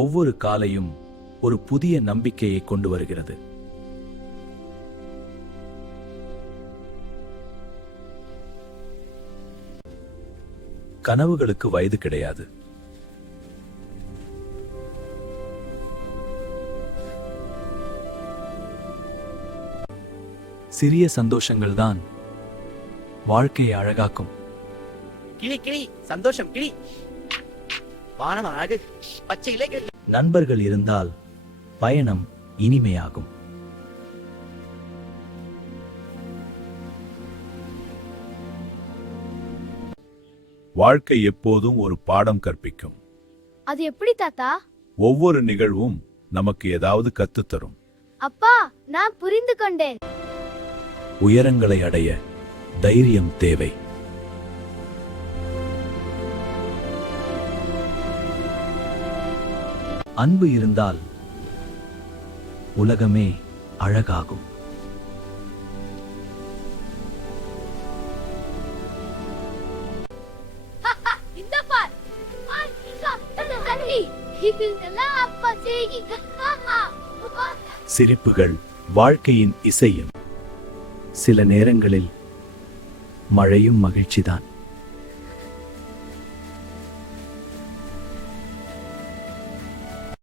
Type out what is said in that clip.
ஒவ்வொரு காலையும் ஒரு புதிய நம்பிக்கையை கொண்டு வருகிறது. கனவுகளுக்கு வயது கிடையாது. சிறிய சந்தோஷங்கள் தான் வாழ்க்கையை அழகாக்கும். கிளி கிளி சந்தோஷம் கிளி, வானம் அழகு, பச்சை இலைகள். நண்பர்கள் இருந்தால் பயணம் இனிமையாகும். வாழ்க்கை எப்போதும் ஒரு பாடம் கற்பிக்கும். அது எப்படி தாத்தா? ஒவ்வொரு நிகழ்வும் நமக்கு ஏதாவது கத்துத்தரும். அப்பா, நான் புரிந்து கொண்டேன். உயரங்களை அடைய தைரியம் தேவை. அன்பு இருந்தால் உலகமே அழகாகும். இந்த பார், இதெல்லாம் அப்பா செய்யுங்க. சிரிப்புகள் வாழ்க்கையின் இசையும். சில நேரங்களில் மழையும் மகிழ்ச்சிதான்.